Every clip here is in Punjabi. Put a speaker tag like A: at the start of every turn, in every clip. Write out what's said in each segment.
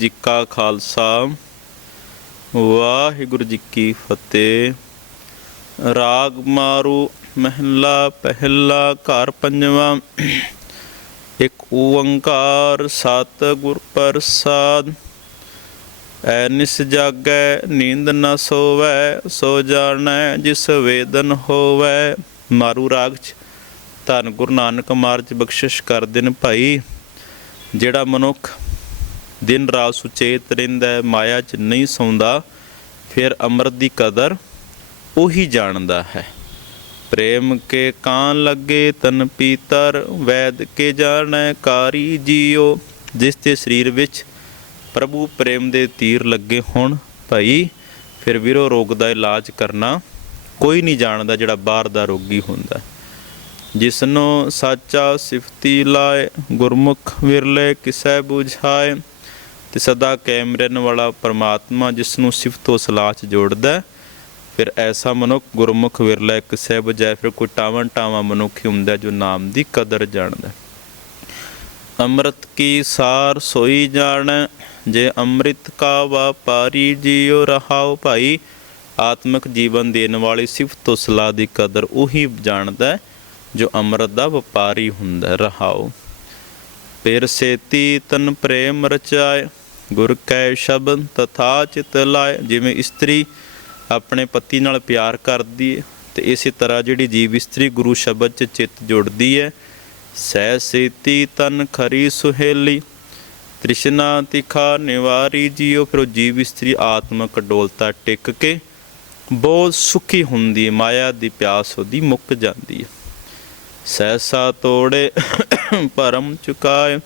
A: ਜੀ ਕਾ ਖਾਲਸਾ, ਵਾਹਿਗੁਰੂ ਜੀ ਕੀ ਫਤਿਹ। ਰਾਗ ਮਾਰੂ ਮਹਿਲਾ ਪਹਿਲਾ ਘਰ ਪੰਜਵਾਂ। ਇੱਕ ਓੰਕਾਰ ਸਤ ਗੁਰ ਪ੍ਰਸਾਦ। ਐ ਨਿਸ ਜਾਗੈ, ਨੀਂਦ ਨ ਸੋਵੈ, ਸੋ ਜਾਣੈ ਜਿਸ ਵੇਦਨ ਹੋਵੈ। ਮਾਰੂ ਰਾਗ ਚ, ਧੰਨ ਗੁਰੂ ਨਾਨਕ ਮਾਰਜ ਬਖਸ਼ਿਸ਼ ਕਰ ਦੇਨ ਭਾਈ। ਜਿਹੜਾ ਮਨੁੱਖ ਦਿਨ ਰਾਤ ਸੁਚੇਤ ਰਹਿੰਦਾ ਹੈ, ਮਾਇਆ 'ਚ ਨਹੀਂ ਸੌਂਦਾ ਫਿਰ ਅੰਮ੍ਰਿਤ ਦੀ ਕਦਰ ਉਹੀ ਜਾਣਦਾ ਹੈ ਪ੍ਰੇਮ ਕੇ ਕਾਨ ਲੱਗੇ ਤਨ ਪੀਤਰ ਵੈਦ ਕੇ ਜਾਣੈ ਕਾਰੀ ਜੀਓ ਜਿਸ ਤੇ ਸਰੀਰ ਵਿੱਚ ਪ੍ਰਭੂ ਪ੍ਰੇਮ ਦੇ ਤੀਰ ਲੱਗੇ ਹੋਣ ਭਾਈ ਫਿਰ ਵੀਰੋ ਰੋਗ ਦਾ ਇਲਾਜ ਕਰਨਾ ਕੋਈ ਨਹੀਂ ਜਾਣਦਾ ਜਿਹੜਾ ਬਾਹਰ ਦਾ ਰੋਗੀ ਹੁੰਦਾ ਹੈ। ਜਿਸਨੂੰ ਸਾਚਾ ਸਿਫਤੀ ਲਾਏ ਗੁਰਮੁਖ ਵਿਰਲੇ ਕਿਸੈ ਬੁਝਾਏ ਤੇ ਸਦਾ ਕਾਇਮ ਰਹਿਣ ਵਾਲਾ ਪਰਮਾਤਮਾ ਜਿਸ ਨੂੰ ਸਿਫਤੋ ਸਲਾਹ ਚ ਜੋੜਦਾ ਹੈ, ਫਿਰ ਐਸਾ ਮਨੁੱਖ ਗੁਰਮੁਖ ਵਿਰਲੇ ਕਿਸੈ 부ਝਾਏ ਫਿਰ ਕੋਈ ਟਾਵਨ ਟਾਵਾ ਮਨੁੱਖ ਹੀ ਹੁੰਦਾ ਜੋ ਨਾਮ ਦੀ ਕਦਰ ਜਾਣਦਾ ਅੰਮ੍ਰਿਤ ਕੀ ਸਾਰ ਸੋਈ ਜਾਣ ਜੇ ਅੰਮ੍ਰਿਤ ਕਾ ਵਾਪਾਰੀ ਜੀਉ ਰਹਾਉ ਭਾਈ। ਆਤਮਿਕ ਜੀਵਨ ਦੇਣ ਵਾਲੀ ਸਿਫਤ ਤੋਂ ਸਲਾਹ ਦੀ ਕਦਰ ਉਹੀ ਜਾਣਦਾ ਜੋ ਅੰਮ੍ਰਿਤ ਦਾ ਵਪਾਰੀ ਹੁੰਦਾ ਹੈ, ਰਹਾਉ। ਪਿਰ ਸੇਤੀ ਤਨ ਪ੍ਰੇਮ ਰਚਾਏ ਗੁਰ ਕੈ ਸ਼ਬਦ ਤਥਾ ਚਿਤ ਲਾਏ ਜਿਵੇਂ ਇਸਤਰੀ ਆਪਣੇ ਪਤੀ ਨਾਲ ਪਿਆਰ ਕਰਦੀ ਹੈ ਤੇ ਇਸੇ ਤਰ੍ਹਾਂ ਜਿਹੜੀ ਜੀਵ ਇਸਤਰੀ ਗੁਰੂ ਸ਼ਬਦ ਚ ਚਿੱਤ ਜੁੜਦੀ ਹੈ ਸਹਿ ਸੇਤੀ ਤਨ ਖਰੀ ਸੁਹੇਲੀ, ਤ੍ਰਿਸ਼ਨਾ ਤਿਖਾ ਨਿਵਾਰੀ ਜੀਓ, ਫਿਰ ਉਹ ਜੀਵ ਇਸਤਰੀ ਆਤਮਕ ਡੋਲਤਾ ਟਿਕ ਕੇ ਬਹੁਤ ਸੁਖੀ ਹੁੰਦੀ ਹੈ ਮਾਇਆ ਦੀ ਪਿਆਸ ਉਹਦੀ ਮੁੱਕ ਜਾਂਦੀ ਹੈ ਸਹਿਸਾ ਤੋੜੇ ਭਰਮ ਚੁਕਾਏ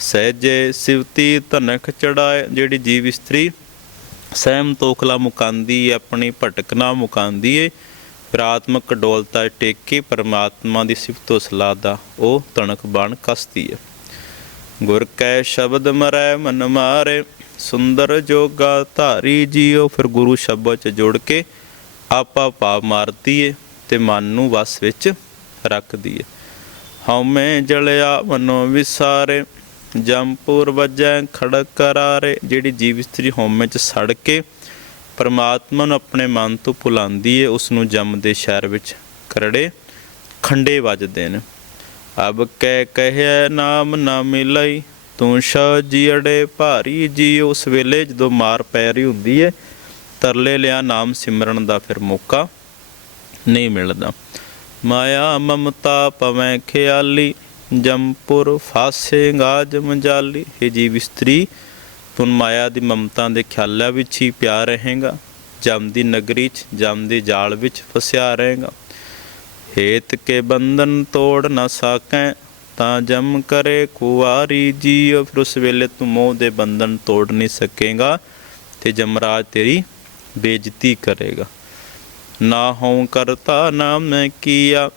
A: ਸਹਿਜੇ ਸਿਵਤੀ ਧਨਕ ਚੜਾਏ, ਜਿਹੜੀ ਜੀਵ ਇਸਤਰੀ ਸਹਿਮ ਤੋਖਲਾ ਮੁਕਾਂਦੀ, ਆਪਣੀ ਭਟਕਣਾ ਮੁਕਾਂਦੀ ਹੈ ਫਿਰ ਆਤਮਕ ਡੋਲਤਾ ਟੇਕ, ਪਰਮਾਤਮਾ ਦੀ ਸਿਫਤੋ ਸਲਾਹ ਦਾ ਉਹ ਤਣਕ ਬਣ ਕਸਦੀ ਹੈ ਗੁਰ ਕੈ ਸ਼ਬਦ ਮਰੈ, ਮਨ ਮਾਰੇ, ਸੁੰਦਰ ਜੋਗਾ ਧਾਰੀ ਜੀਓ, ਫਿਰ ਗੁਰੂ ਸ਼ਬਦ ਚ ਜੁੜ ਕੇ ਆਪਾ ਭਾਵ ਮਾਰਦੀ ਏ ਤੇ ਮਨ ਨੂੰ ਵਸ ਵਿੱਚ ਰੱਖਦੀ ਏ ਹਉਮੈ ਜਲਿਆ ਮਨੋ ਵਿਸਾਰੇ ਜੰਪੂਰ ਵਜੈ, ਖੜਕ ਕਰਾਰੇ। ਜਿਹੜੀ ਜੀਵ ਇਸਤਰੀ ਹਉਮੈ ਚ ਸੜ ਕੇ ਪਰਮਾਤਮਾ ਨੂੰ ਆਪਣੇ ਮਨ ਤੋਂ ਭੁਲਾਉਂਦੀ ਏ ਉਸ ਨੂੰ ਜਮ ਦੇ ਸ਼ਹਿਰ ਵਿੱਚ ਕਰੜੇ ਖੰਡੇ ਵੱਜਦੇ ਨੇ। ਅਬ ਕਹਿ ਕਹਿਆ ਨਾਮ ਨਾ ਮਿਲਈ, ਤੂੰ ਸ਼ਾ ਜੀੜੇ ਭਾਰੀ ਜੀ ਉਸ ਵੇਲੇ ਜਦੋਂ ਮਾਰ ਪੈ ਰਹੀ ਹੁੰਦੀ ਏ, ਤਰਲੇ ਲਿਆ ਨਾਮ ਸਿਮਰਨ ਦਾ ਫਿਰ ਮੌਕਾ ਨਹੀਂ ਮਿਲਦਾ। ਮਾਇਆ ਮਮਤਾ ਪਵੈ ਖਿਆਲੀ ਜੰਪੁਰ ਫਾਸੇ ਗਾਜ ਮੰਜਾਲੀ ਇਹ ਜੀਵ ਇਸਤਰੀ ਤੂੰ ਮਾਇਆ ਦੀ ਮਮਤਾ ਦੇ ਖਿਆਲਾਂ ਵਿੱਚ ਹੀ ਪਿਆ ਰਹੇਗਾ। ਜਮ ਦੀ ਨਗਰੀ 'ਚ ਜਮ ਦੇ ਜਾਲ ਵਿੱਚ ਫਸਿਆ ਰਹੇਗਾ। ਹੇਤ ਕੇ ਬੰਧਨ ਤੋੜ ਨਾ ਸਕੈ, ਤਾਂ ਜਮ ਕਰੇ ਕੁਵਾਰੀ ਜੀਉ ਫਿਰ ਉਸ ਵੇਲੇ ਤੂੰ ਮੋਹ ਦੇ ਬੰਧਨ ਤੋੜ ਨਹੀਂ ਸਕੇਗਾ, ਤੇ ਜਮਰਾਜ ਤੇਰੀ ਬੇਇੱਜ਼ਤੀ ਕਰੇਗਾ। ਨਾ ਹਉ ਕਰਤਾ ਨਾਮ ਕੀਆ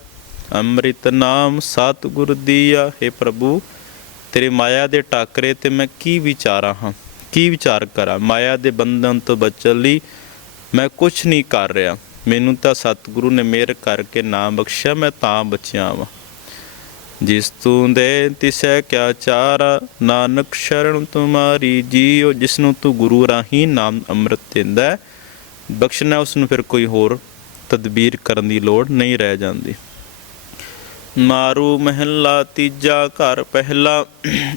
A: ਅੰਮ੍ਰਿਤ ਨਾਮ ਸਤਿਗੁਰ ਦੀਆ हे ਪ੍ਰਭੂ ਤੇਰੇ ਮਾਇਆ ਦੇ ਟਾਕਰੇ ਤੇ ਮੈਂ ਕੀ ਵਿਚਾਰਾਂ ਹਾਂ? ਕੀ ਵਿਚਾਰ ਕਰਾਂ? ਮਾਇਆ ਦੇ ਬੰਧਨ ਤੋਂ ਬਚਣ ਲਈ ਮੈਂ ਕੁਝ ਨਹੀਂ ਕਰ ਰਿਹਾ। ਮੈਨੂੰ ਤਾਂ ਸਤਿਗੁਰੂ ਨੇ ਮਿਹਰ ਕਰਕੇ ਨਾਮ ਬਖਸ਼ਿਆ ਮੈਂ ਤਾਂ ਬਚਿਆ ਵਾਂ। ਜਿਸ ਤੂੰ ਦੇ ਤਿਸੈ ਕਿਆ ਚਾਰਾ ਨਾਨਕ ਸ਼ਰਨ ਤੁਮਾਰੀ ਜੀਓ ਜਿਸ ਨੂੰ ਤੂੰ ਗੁਰੂ ਰਾਹੀਂ ਨਾਮ ਅੰਮ੍ਰਿਤ ਦਿੰਦਾ ਹੈ, ਬਖਸ਼ਣਾ ਉਸ ਨੂੰ ਫਿਰ ਕੋਈ ਹੋਰ ਤਦਬੀਰ ਕਰਨ ਦੀ ਲੋੜ ਨਹੀਂ ਰਹਿ ਜਾਂਦੀ। ਮਾਰੂ ਮਹਿਲਾ ਤੀਜਾ ਘਰ ਪਹਿਲਾ।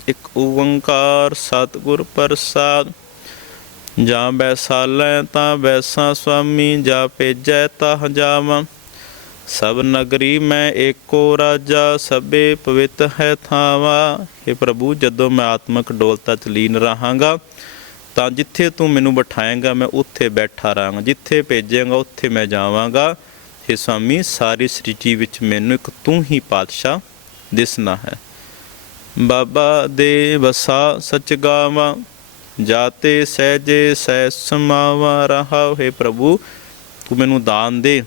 A: ਇੱਕ ਓੰਕਾਰ ਸਤਿਗੁਰ ਪ੍ਰਸਾਦ। ਜਾਂ ਬੈਸਾਲੈ ਤਾਂ ਬੈਸਾ ਸੁਆਮੀ ਜਾ ਭੇਜੈ ਤਾਂ ਜਾਵਾਂ। ਸਭ ਨਗਰੀ ਮੈਂ ਏਕੋ ਰਾਜਾ, ਸਭੇ ਪਵਿੱਤ ਹੈ ਥਾਵਾ। हे ਪ੍ਰਭੂ, ਜਦੋਂ ਮੈਂ ਆਤਮਕ ਡੋਲਤਾ ਚ ਲੀਨ ਰਹਾਂਗਾ, ਤਾਂ ਜਿੱਥੇ ਤੂੰ ਮੈਨੂੰ ਬਿਠਾਏਂਗਾ, ਮੈਂ ਉੱਥੇ ਬੈਠਾ ਰਹਾਂਗਾ। ਜਿੱਥੇ ਭੇਜੇਂਗਾ, ਉੱਥੇ ਮੈਂ ਜਾਵਾਂਗਾ। हे ਸੁਆਮੀ ਸਾਰੀ ਸ੍ਰਿਸ਼ਟੀ ਵਿੱਚ ਮੈਨੂੰ ਇੱਕ ਤੂੰ ਹੀ ਪਾਤਸ਼ਾਹ ਦਿਸਣਾ ਹੈ ਬਾਬਾ ਦੇ ਵਸਾ ਸਚ ਗਾਵਾਂ ਜਾਤੇ ਸਹਿਜੇ ਸਹਿ ਸਮਾਵਾ ਰਹਾਉ ਹੈ ਪ੍ਰਭੂ ਤੂੰ ਮੈਨੂੰ ਦਾਨ ਦੇ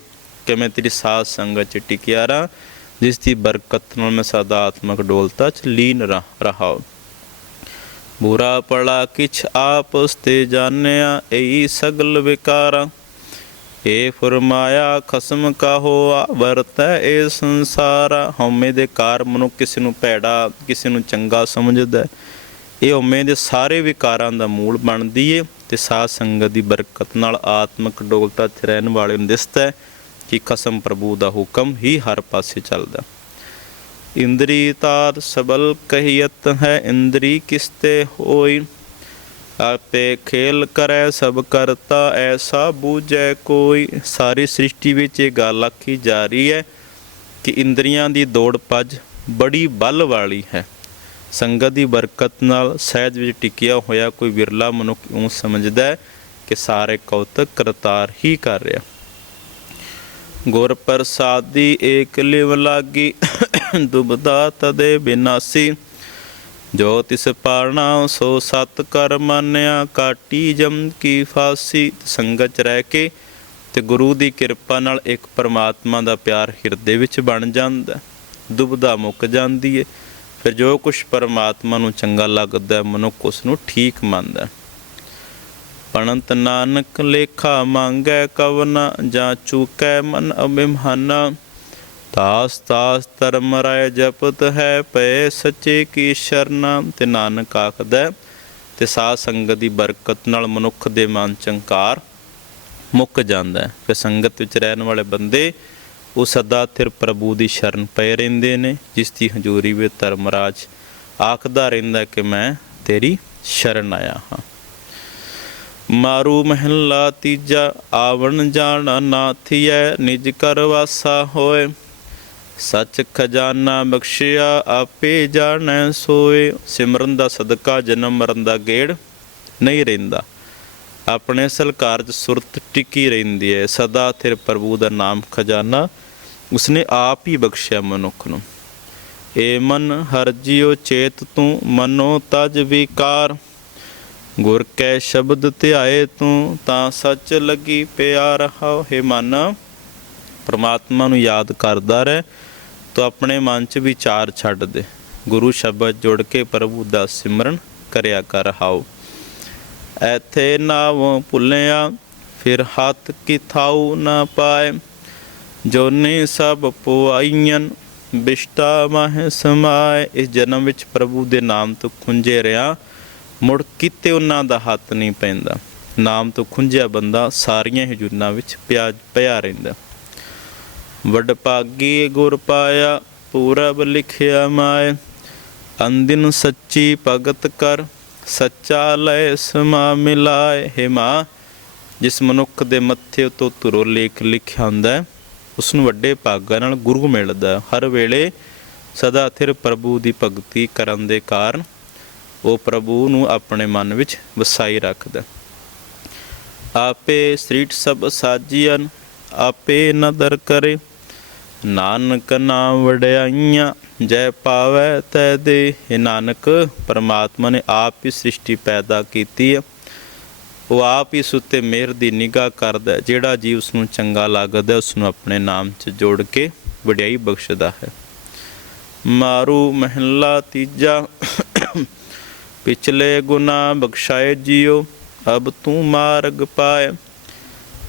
A: ਕਿ ਮੈਂ ਤੇਰੀ ਸਾਧ ਸੰਗਤ ਚ ਟਿਕਿਆ ਰਹਾਂ ਜਿਸ ਦੀ ਬਰਕਤ ਨਾਲ ਮੈਂ ਸਦਾ ਆਤਮਕ ਡੋਲਤਾ ਚ ਲੀਨ ਰਹ- ਰਹਾਉ ਬੁਰਾ ਪੜਾ ਕਿਛ ਆਪਸ ਤੇ ਜਾਣਿਆ ਏਈ ਸਗਲ ਵਿਕਾਰਾਂ ਏ ਫਰਮਾਇਆ, ਖਸਮ ਕਾਹੋ ਵਰਤੈ ਇਹ ਸੰਸਾਰ। ਹਉਮੈ ਦੇ ਕਾਰ ਮਨੁ ਕਿਸੇ ਨੂੰ ਭੈੜਾ, ਕਿਸੇ ਨੂੰ ਚੰਗਾ ਸਮਝਦਾ ਇਹ ਉਮੇ ਦੇ ਸਾਰੇ ਵਿਕਾਰਾਂ ਦਾ ਮੂਲ ਬਣਦੀ ਏ ਤੇ ਸਾਧ ਸੰਗਤ ਦੀ ਬਰਕਤ ਨਾਲ ਆਤਮਿਕ ਡੋਲਤਾ 'ਚ ਰਹਿਣ ਵਾਲੇ ਨੂੰ ਦਿਸਦਾ ਹੈ ਕਿ ਖਸਮ ਪ੍ਰਭੂ ਦਾ ਹੁਕਮ ਹੀ ਹਰ ਪਾਸੇ ਚੱਲਦਾ ਇੰਦਰੀ ਤਾਰ ਸਬਲ ਕਹੀਅਤ ਹੈ, ਇੰਦਰੀ ਕਿਸਤੇ ਹੋਈ ਆਪੇ ਖੇਲ ਕਰੈ, ਸਭ ਕਰਤਾ, ਐਸਾ ਬੂਝੈ ਕੋਈ। ਸਾਰੀ ਸ੍ਰਿਸ਼ਟੀ ਵਿੱਚ ਇਹ ਗੱਲ ਆਖੀ ਜਾ ਰਹੀ ਹੈ ਕਿ ਇੰਦਰੀਆਂ ਦੀ ਦੌੜ ਭੱਜ ਬੜੀ ਬਲ ਵਾਲੀ ਹੈ। ਸੰਗਤ ਦੀ ਬਰਕਤ ਨਾਲ ਸਹਿਜ ਵਿੱਚ ਟਿਕਿਆ ਹੋਇਆ ਕੋਈ ਵਿਰਲਾ ਮਨੁੱਖ ਇਉਂ ਸਮਝਦਾ ਹੈ ਕਿ ਸਾਰੇ ਕੌਤਕ ਕਰਤਾਰ ਹੀ ਕਰ ਰਿਹਾ। ਗੁਰ ਪ੍ਰਸਾਦੀ ਏਕ ਲਿਵ ਲਾਗੀ, ਦੁਬਦਾ ਤਦੇ ਬਿਨਾਸੀ। ਜੋ ਤਿਸ ਪਾਰਣਾ ਸੋ ਸਤ ਕਰ ਮੰਨਿਆ ਕਾਟੀ ਜਮ ਕੀ ਫਾਸੀ ਸੰਗਤ ਚ ਰਹਿ ਕੇ ਤੇ ਗੁਰੂ ਦੀ ਕਿਰਪਾ ਨਾਲ ਇੱਕ ਪਰਮਾਤਮਾ ਦਾ ਪਿਆਰ ਹਿਰਦੇ ਵਿੱਚ ਬਣ ਜਾਂਦਾ ਹੈ। ਦੁਬਦਾ ਮੁੱਕ ਜਾਂਦੀ ਏ ਫਿਰ ਜੋ ਕੁਝ ਪਰਮਾਤਮਾ ਨੂੰ ਚੰਗਾ ਲੱਗਦਾ ਮਨੁੱਖ ਉਸ ਨੂੰ ਠੀਕ ਮੰਨਦਾ ਹੈ। ਪਣੰਤ ਨਾਨਕ ਲੇਖਾ ਮੰਗੈ ਕਵਨਾ, ਜਾਂ ਚੂਕੈ ਮਨ ਅਭਿਮਾਨਾ ਤਾਸ ਤਾਸ ਧਰਮ ਰਾਇ ਜਪਤ ਹੈ, ਪਏ ਸੱਚੇ ਕੀ ਸ਼ਰਨਾ? ਤੇ ਨਾਨਕ ਆਖਦਾ ਤੇ ਸਾਧ ਸੰਗਤ ਦੀ ਬਰਕਤ ਨਾਲ ਮਨੁੱਖ ਦੇ ਮਨ ਚ ਮੁੱਕ ਜਾਂਦਾ ਹੈ। ਫਿਰ ਸੰਗਤ ਵਿੱਚ ਰਹਿਣ ਵਾਲੇ ਬੰਦੇ ਉਹ ਸਦਾ ਥਿਰ ਪ੍ਰਭੂ ਦੀ ਸ਼ਰਨ ਪਏ ਰਹਿੰਦੇ ਨੇ, ਜਿਸ ਦੀ ਹਜ਼ੂਰੀ ਵਿੱਚ ਧਰਮਰਾਜ ਆਖਦਾ ਰਹਿੰਦਾ ਕਿ ਮੈਂ ਤੇਰੀ ਸ਼ਰਨ ਆਇਆ ਹਾਂ। ਮਾਰੂ ਮਹਿਲਾ ਤੀਜਾ, ਆਵਣ ਜਾਣਾ ਨਾਥੀਐ ਨਿਜ ਕਰ ਵਾਸਾ ਹੋਏ। ਸੱਚ ਖਜ਼ਾਨਾ ਬਖਸ਼ਿਆ, ਆਪੇ ਜਾਣੈ ਸੋਏ। ਸਿਮਰਨ ਦਾ ਸਦਕਾ, ਜਨਮ ਮਰਨ ਦਾ ਗੇੜ ਨਹੀਂ ਰਹਿੰਦਾ। ਆਪਣੇ ਅਸਲ ਕਾਰਜ ਸੁਰਤ ਟਿਕੀ ਰਹਿੰਦੀ ਹੈ। ਸਦਾ ਥਿਰ ਪ੍ਰਭੂ ਦਾ ਨਾਮ ਖਜ਼ਾਨਾ, ਉਸਨੇ ਆਪ ਹੀ ਬਖਸ਼ਿਆ ਮਨੁੱਖ ਨੂੰ। ਏ ਮਨ, ਹਰ ਜਿਉ ਚੇਤ ਤੂੰ, ਮਨੋ ਤਜ ਵਿਕਾਰ। ਗੁਰ ਕੈ ਸ਼ਬਦ ਧਿਆਏ ਤੂੰ, ਤਾਂ ਸੱਚ ਲੱਗੀ ਪਿਆਰ। ਹਉ ਹੇ ਮਨ, ਪਰਮਾਤਮਾ ਨੂੰ ਯਾਦ ਕਰਦਾ ਰਹਿ। ਤੂੰ ਆਪਣੇ ਮਨ 'ਚ ਵਿਚਾਰ ਛੱਡ ਦੇ। ਗੁਰੂ ਸ਼ਬਦ ਜੁੜ ਕੇ ਪ੍ਰਭੂ ਦਾ ਸਿਮਰਨ ਕਰਿਆ ਕਰ ਹਾਉ। ਐਥੇ ਨਾਵ ਭੁੱਲਿਆ, ਫਿਰ ਹੱਥ ਕੀ ਨਾ ਪਾਏ। ਜੋਨੇ ਸਭ ਪੁਆਈਆਂ ਬਿਸ਼ਟਾ ਮਹਿ ਸਮਾਏ। ਇਸ ਜਨਮ ਵਿੱਚ ਪ੍ਰਭੂ ਦੇ ਨਾਮ ਤੋਂ ਖੁੰਝੇ ਰਿਆ। ਮੁੜ ਕਿਤੇ ਉਹਨਾਂ ਦਾ ਹੱਥ ਨਹੀਂ ਪੈਂਦਾ। ਨਾਮ ਤੋਂ ਖੁੰਝਿਆ ਬੰਦਾ ਸਾਰੀਆਂ ਹੀ ਜੁਨਾਂ ਵਿੱਚ ਪਿਆ ਪਿਆ ਰਹਿੰਦਾ। ਵੱਡ ਭਾਗੀ ਗੁਰ ਪਾਇਆ, ਪੂਰਬ ਲਿਖਿਆ ਮਾਏ। ਅੰਦਿਨ ਸੱਚੀ ਭਗਤ ਕਰ, ਸੱਚਾ ਲੈ ਸਮਾ ਮਿਲਾਏ। ਹੈ ਮਾਂ, ਜਿਸ ਮਨੁੱਖ ਦੇ ਮੱਥੇ ਉਤੋਂ ਤੁਰੋ ਲੇਖ ਲਿਖਿਆ ਹੁੰਦਾ ਉਸ ਨੂੰ ਵੱਡੇ ਭਾਗਾਂ ਨਾਲ ਗੁਰੂ ਮਿਲਦਾ ਹੈ। ਹਰ ਵੇਲੇ ਸਦਾ ਥਿਰ ਪ੍ਰਭੂ ਦੀ ਭਗਤੀ ਕਰਨ ਦੇ ਕਾਰਨ ਉਹ ਪ੍ਰਭੂ ਨੂੰ ਆਪਣੇ ਮਨ ਵਿੱਚ ਵਸਾਈ ਰੱਖਦਾ ਆਪੇ ਸ੍ਰੀਟ ਸਭ ਸਾਜੀਆਂ ਆਪੇ ਨਦਰ ਕਰੇ। ਨਾਨਕ ਨਾਮ ਵਡਿਆਈਆਂ, ਜੈ ਪਾਵੈ ਤੈ ਦੇ। ਇਹ ਨਾਨਕ, ਪਰਮਾਤਮਾ ਨੇ ਆਪ ਹੀ ਸ੍ਰਿਸ਼ਟੀ ਪੈਦਾ ਕੀਤੀ ਹੈ। ਉਹ ਆਪ ਹੀ ਸੁੱਤੇ ਮਿਹਰ ਦੀ ਨਿਗਾਹ ਕਰਦਾ ਜਿਹੜਾ ਜੀ ਉਸ ਨੂੰ ਚੰਗਾ ਲੱਗਦਾ ਉਸ ਨੂੰ ਆਪਣੇ ਨਾਮ 'ਚ ਜੋੜ ਕੇ ਵਡਿਆਈ ਬਖਸ਼ਦਾ ਹੈ। ਮਾਰੂ ਮਹਿਲਾ ਤੀਜਾ, ਪਿਛਲੇ ਗੁਨਾ ਬਖਸ਼ਾਏ ਜਿਉ, ਅਬ ਤੂੰ ਮਾਰਗ ਪਾਏ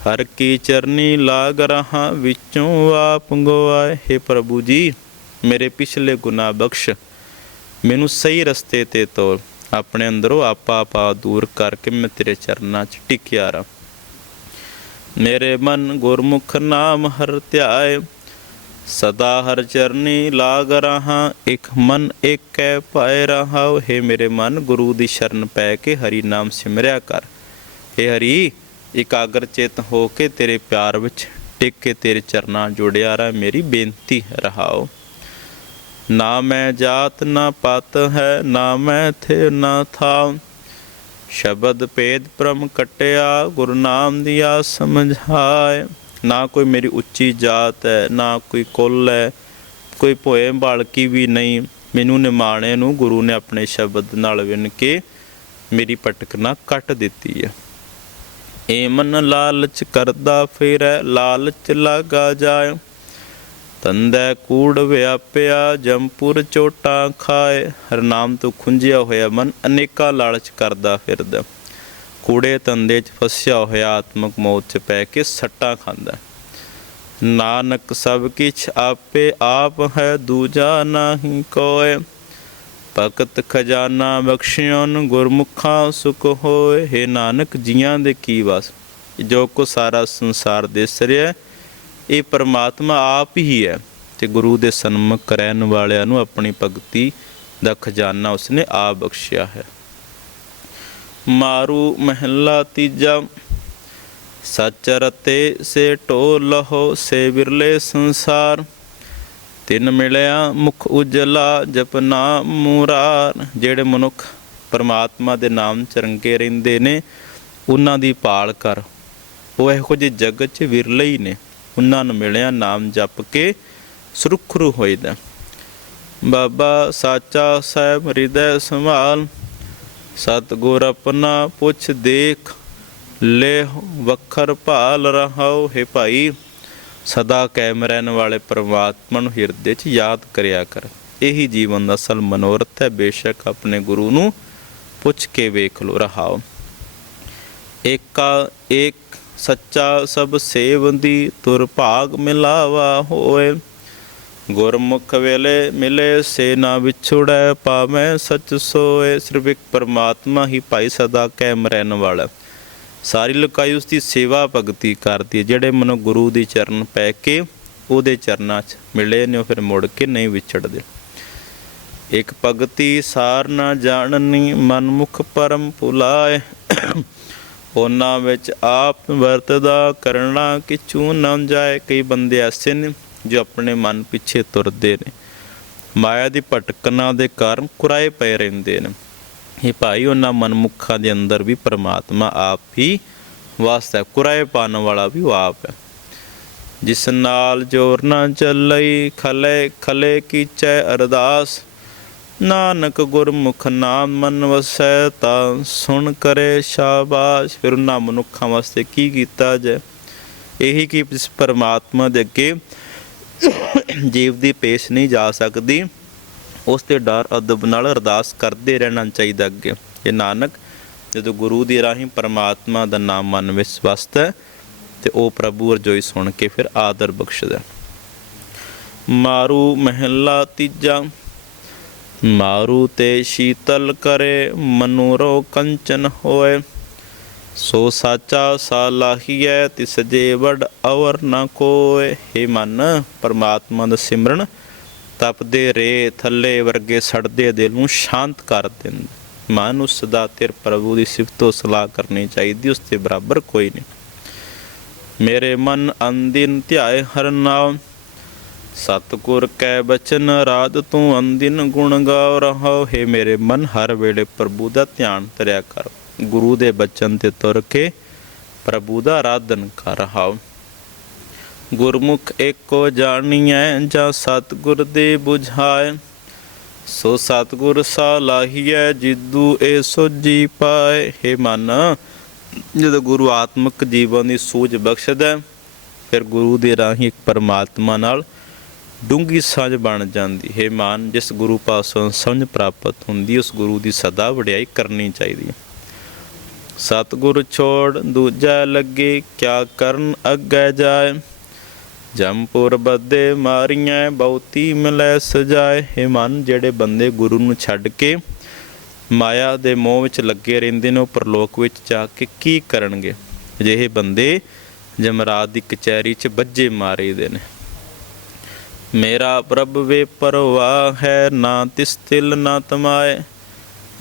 A: ਹਰ ਕੀ ਚਰਨੀ ਲਾਗ ਰਹਾ ਵਿੱਚੋਂ ਆਪ ਗਵਾਏ। ਹੈ ਪ੍ਰਭੂ ਜੀ, ਮੇਰੇ ਪਿਛਲੇ ਗੁਨਾਹ ਬਖਸ਼। ਮੈਨੂੰ ਸਹੀ ਰਸਤੇ ਤੇ ਤੋਰ ਆਪਣੇ ਅੰਦਰੋਂ ਆਪਾ ਆਪਾ ਦੂਰ ਕਰਕੇ ਮੈਂ ਤੇਰੇ ਚਰਨਾਂ 'ਚ ਟਿਕਿਆ ਰਾਂ ਮੇਰੇ ਮਨ ਗੁਰਮੁਖ ਨਾਮ ਹਰ ਧਿਆਏ। ਸਦਾ ਹਰ ਚਰਨੀ ਲਾਗ ਰਹਾ, ਇਕ ਮਨ ਏਕੈ ਪਾਏ ਰਹਾ ਹੈ ਮੇਰੇ ਮਨ, ਗੁਰੂ ਦੀ ਸ਼ਰਨ ਪੈ ਕੇ ਹਰੀ ਨਾਮ ਸਿਮਰਿਆ ਕਰ। हे ਹਰੀ ਇਕਾਗਰ ਚੇਤ ਹੋ ਕੇ ਤੇਰੇ ਪਿਆਰ ਵਿੱਚ ਟਿਕ ਕੇ ਤੇਰੇ ਚਰਨਾਂ ਜੁੜਿਆ ਰਹਿ, ਮੇਰੀ ਬੇਨਤੀ ਹੈ, ਰਹਾਓ। ਨਾ ਮੈਂ ਜਾਤ, ਨਾ ਪਤ ਹੈ, ਨਾ ਮੈਂ ਥੇ ਨਾ ਥਾ ਸ਼ਬਦ ਭੇਦ ਪ੍ਰਮ ਕਟਿਆ, ਗੁਰੂ ਨਾਮ ਦੀਆ ਸਮਝਾਏ। ਨਾ ਕੋਈ ਮੇਰੀ ਉੱਚੀ ਜਾਤ ਹੈ, ਨਾ ਕੋਈ ਕੁੱਲ ਹੈ, ਕੋਈ ਭੋਏ ਬਾਲਕੀ ਵੀ ਨਹੀਂ। ਮੈਨੂੰ ਨਿਮਾਣੇ ਨੂੰ ਗੁਰੂ ਨੇ ਆਪਣੇ ਸ਼ਬਦ ਨਾਲ ਵਿਨ ਕੇ ਮੇਰੀ ਪਟਕਣਾ ਕੱਟ ਦਿੱਤੀ ਹੈ। ਏ ਮਨ ਲਾਲਚ ਕਰਦਾ ਫਿਰੈ, ਲਾਲਚ ਲਾਗਾ ਜਾਏ ਤੰਦੈ ਕੂੜ ਵਿਆਪਿਆ ਜੰਪੁਰ ਚੋਟਾਂ ਖਾਏ ਹਰ ਨਾਮ ਤੋਂ ਖੁੰਝਿਆ ਹੋਇਆ ਮਨ, ਅਨੇਕਾਂ ਲਾਲਚ ਕਰਦਾ ਫਿਰਦਾ। ਕੂੜੇ ਤੰਦੇ 'ਚ ਫਸਿਆ ਹੋਇਆ ਆਤਮਕ ਮੌਤ 'ਚ ਪੈ ਕੇ ਸੱਟਾਂ ਖਾਂਦਾ। ਨਾਨਕ ਸਭ ਕਿਛ ਆਪੇ ਆਪ ਹੈ, ਦੂਜਾ ਨਾਹੀ ਕੋਏ ਭਗਤ ਖਜ਼ਾਨਾ ਬਖਸ਼ਿਓਨ ਗੁਰਮੁਖਾਂ ਸੁਖ ਹੋਏ। ਹੈ ਨਾਨਕ, ਜੀਆਂ ਦੇ ਕੀ ਵਸ? ਜੋ ਕੋ ਸਾਰਾ ਸੰਸਾਰ ਦਿਸ ਰਿਹਾ ਇਹ ਪਰਮਾਤਮਾ ਆਪ ਹੀ ਹੈ। ਤੇ ਗੁਰੂ ਦੇ ਸਨਮੁਖ ਰਹਿਣ ਵਾਲਿਆਂ ਨੂੰ ਆਪਣੀ ਭਗਤੀ ਦਾ ਖਜ਼ਾਨਾ ਉਸਨੇ ਆਪ ਬਖਸ਼ਿਆ ਹੈ। ਮਾਰੂ ਮਹਿਲਾ ਤੀਜਾ, ਸੱਚ ਰਤੇ ਸੇ ਢੋ ਲਹੋ, ਸੇ ਵਿਰਲੇ ਸੰਸਾਰ। ਤਿੰਨ ਮਿਲਿਆ ਮੁਖ ਉਜਲਾ ਜਪਨਾ ਮੂਰਾਰ। ਜਿਹੜੇ ਮਨੁੱਖ ਪਰਮਾਤਮਾ ਦੇ ਨਾਮ ਚਰੰਗੇ ਰਹਿੰਦੇ ਨੇ, ਉਹਨਾਂ ਦੀ ਪਾਲ ਕਰ। ਉਹ ਇਹੋ ਜਿਹੇ ਜਗਤ 'ਚ ਵਿਰਲੇ ਹੀ ਨੇ। ਉਹਨਾਂ ਨੂੰ ਮਿਲਿਆ ਨਾਮ ਜਪ ਕੇ ਸੁਰਖਰੂ ਹੋਈਦਾ। ਬਾਬਾ ਸਾਚਾ ਸਾਹਿਬ ਹਿਰਦੈ ਸੰਭਾਲ, ਸਤਗੁਰ ਆਪਣਾ ਪੁੱਛ ਦੇਖ ਲੈ ਵਖਰ ਭਾਲ ਰਹਾਓ ਹੈ ਭਾਈ। ਸਦਾ ਕਾਇਮ ਰਹਿਣ ਵਾਲੇ ਪਰਮਾਤਮਾ ਨੂੰ ਹਿਰਦੇ 'ਚ ਯਾਦ ਕਰਿਆ ਕਰ। ਇਹੀ ਜੀਵਨ ਦਾ ਅਸਲ ਮਨੋਰਥ ਹੈ। ਬੇਸ਼ੱਕ ਆਪਣੇ ਗੁਰੂ ਨੂੰ ਪੁੱਛ ਕੇ ਵੇਖ ਲੋ ਰਹਾਓ। ਏਕਾ, ਏਕ, ਸੱਚਾ ਸਭ ਸੇਵੰਦੀ, ਤੁਰ ਭਾਗ ਮਿਲਾਵਾ ਹੋਏ। ਗੁਰਮੁਖ ਵੇਲੇ ਮਿਲੇ ਸੇ ਨਾ ਵਿਛੜੈ, ਪਾਵੇਂ ਸਚ ਸੋਏ। ਸਿਰਫ ਇੱਕ ਪਰਮਾਤਮਾ ਹੀ ਭਾਈ ਸਦਾ ਕਾਇਮ ਰਹਿਣ ਵਾਲਾ ਸਾਰੀ ਲੋਕਾਈ ਉਸ ਦੀ ਸੇਵਾ ਭਗਤੀ ਕਰਦੀ ਹੈ। ਜਿਹੜੇ ਮਨੁ ਗੁਰੂ ਦੀ ਚਰਨ ਪੈ ਕੇ ਉਹਦੇ ਚਰਨਾਂ 'ਚ ਮਿਲੇ ਨੇ, ਉਹ ਫਿਰ ਮੁੜ ਕੇ ਨਹੀਂ ਵਿਛੜਦੇ। ਇੱਕ ਭਗਤੀ ਸਾਰ ਨਾ ਜਾਣਨੀ, ਮਨਮੁਖ ਪਰਮ ਭੁਲਾਏ। ਉਹਨਾਂ ਵਿੱਚ ਆਪ ਵਰਤਦਾ ਕਰਨਾ ਕਿਛੂ ਨਾ ਜਾਏ। ਕਈ ਬੰਦੇ ਐਸੇ ਨੇ ਜੋ ਆਪਣੇ ਮਨ ਪਿੱਛੇ ਤੁਰਦੇ ਨੇ। ਮਾਇਆ ਦੀ ਭਟਕਣਾ ਦੇ ਕਾਰਨ ਕੁਰਾਏ ਪਏ ਰਹਿੰਦੇ ਨੇ। ਇਹ ਭਾਈ ਉਹਨਾਂ ਮਨਮੁੱਖਾਂ ਦੇ ਅੰਦਰ ਵੀ ਪ੍ਰਮਾਤਮਾ ਆਪ ਹੀ ਵਾਸਤਾ ਹੈ। ਕੁਰਾਏ ਪਾਣ ਵਾਲਾ ਵੀ ਉਹ ਆਪ ਹੈ। ਜਿਸ ਨਾਲ ਜੋਰ ਨਾ ਚੱਲਈ, ਖਲੇ ਖਲੇ ਕੀਚੈ ਅਰਦਾਸ, ਨਾਨਕ ਗੁਰਮੁਖ ਨਾਮ ਮਨ ਵਸੈ, ਤਾਂ ਸੁਣ ਕਰੇ ਸ਼ਾਬਾਸ਼। ਫਿਰ ਉਹਨਾਂ ਮਨੁੱਖਾਂ ਵਾਸਤੇ ਕੀ ਕੀਤਾ ਜੈ ਇਹੀ ਕਿ ਇਸ ਪਰਮਾਤਮਾ ਦੇ ਅੱਗੇ ਜੀਵ ਦੀ ਪੇਸ਼ ਨਹੀਂ ਜਾ ਸਕਦੀ। ਉਸ ਤੇ ਡਰ ਅਦਬ ਨਾਲ ਅਰਦਾਸ ਕਰਦੇ ਰਹਿਣਾ ਚਾਹੀਦਾ ਅੱਗੇ। ਇਹ ਨਾਨਕ, ਜਦੋਂ ਗੁਰੂ ਦੀ ਰਾਹੀਂ ਪਰਮਾਤਮਾ ਦਾ ਨਾਮ ਮਨ ਵਿੱਚ ਵਸਦਾ ਤੇ ਉਹ ਪ੍ਰਭੂ ਅਰਜੋਈ ਸੁਣ ਕੇ ਫਿਰ ਆਦਰ ਬਖਸ਼ਦਾ ਮਾਰੂ ਮਹਿਲਾ ਤੀਜਾ, ਮਾਰੂ ਤੇ ਸ਼ੀਤਲ ਕਰੇ, ਮਨੂਰੋ ਕੰਚਨ ਹੋਏ। ਸੋ ਸਾਚਾ ਸਾਲਾਹੀਐ ਤਿਸ ਜੇ ਵਡ ਅਵਰ ਨਾ ਕੋਏ। ਹੇ ਮਨ, ਪਰਮਾਤਮਾ ਦਾ ਸਿਮਰਨ ਤਪਦੇ ਰੇ ਥੱਲੇ ਵਰਗੇ ਸੜਦੇ ਦਿਲ ਨੂੰ ਸ਼ਾਂਤ ਕਰ ਦਿੰਦਾ। ਮਨ ਨੂੰ ਸਦਾ ਤੇਰ ਪ੍ਰਭੂ ਦੀ ਸਿਫਤੋ ਸਲਾਹ ਕਰਨੀ ਚਾਹੀਦੀ, ਉਸ ਦੇ ਬਰਾਬਰ ਕੋਈ ਨਹੀਂ। ਮੇਰੇ ਮਨ ਅੰਦਿਨ ਧਿਆਏ ਹਰ ਨਾਮ। ਸਤਿਗੁਰ ਕੈ ਬਚਨ ਰਾਤ ਤੂੰ ਅੰਦਿਨ ਗੁਣ ਗਾਵ ਰਹਾਓ ਹੈ ਮੇਰੇ ਮਨ, ਹਰ ਵੇਲੇ ਪ੍ਰਭੂ ਦਾ ਧਿਆਨ ਧਰਿਆ ਕਰ। ਗੁਰੂ ਦੇ ਬਚਨ ਤੇ ਤੁਰ ਕੇ ਪ੍ਰਭੂ ਦਾ ਆਰਾਧਨ ਕਰ ਰਹਾਓ ਗੁਰਮੁਖ ਏਕੋ ਜਾਣੀਐ, ਜਾਂ ਸਤਿਗੁਰ ਦੇ 부ਝਾਏ ਸੋ ਸਤਿਗੁਰ ਸਾ ਲਾਹੀਐ, ਜਿੱਦੂ ਏ ਸੋਜੀ ਪਾਏ। ਹੈ ਮਨ, ਜਦੋਂ ਗੁਰੂ ਆਤਮਿਕ ਜੀਵਨ ਦੀ ਸੂਝ ਬਖਸ਼ਦਾ ਫਿਰ ਗੁਰੂ ਦੇ ਰਾਹੀਂ ਇੱਕ ਪਰਮਾਤਮਾ ਨਾਲ ਡੂੰਗੀ ਸਾਂਝ ਬਣ ਜਾਂਦੀ। ਹੈ ਮਾਨ, ਜਿਸ ਗੁਰੂ ਪਾਸੋਂ ਸਮਝ ਪ੍ਰਾਪਤ ਹੁੰਦੀ, ਉਸ ਗੁਰੂ ਦੀ ਸਦਾ ਵਡਿਆਈ ਕਰਨੀ ਚਾਹੀਦੀ ਹੈ। ਸਤਿਗੁਰ ਛੋੜ, ਦੂਜਾ ਲੱਗੇ, ਕਿਆ ਕਰਨ ਅੱਗੇ ਜਾਏ। ਜੰਪੁਰ ਬੱਦੇ ਮਾਰੀਆਂ ਬਹੁਤੀ ਮਿਲੈ ਸਜਾਏ ਹੇ ਮਨ, ਜਿਹੜੇ ਬੰਦੇ ਗੁਰੂ ਨੂੰ ਛੱਡ ਕੇ ਮਾਇਆ ਦੇ ਮੋਹ ਵਿੱਚ ਲੱਗੇ ਰਹਿੰਦੇ ਨੇ, ਉਹ ਪਰਲੋਕ ਵਿੱਚ ਜਾ ਕੇ ਕੀ ਕਰਨਗੇ? ਅਜਿਹੇ ਬੰਦੇ ਜਮਰਾਤ ਦੀ ਕਚਹਿਰੀ 'ਚ ਬੱਜੇ ਮਾਰੇ ਦੇ ਨੇ। ਮੇਰਾ ਪ੍ਰਭ ਵੇ ਪਰਵਾਹ ਹੈ, ਨਾ ਤਿਸ ਤਿਲ ਨਾ ਤਮਾਏ,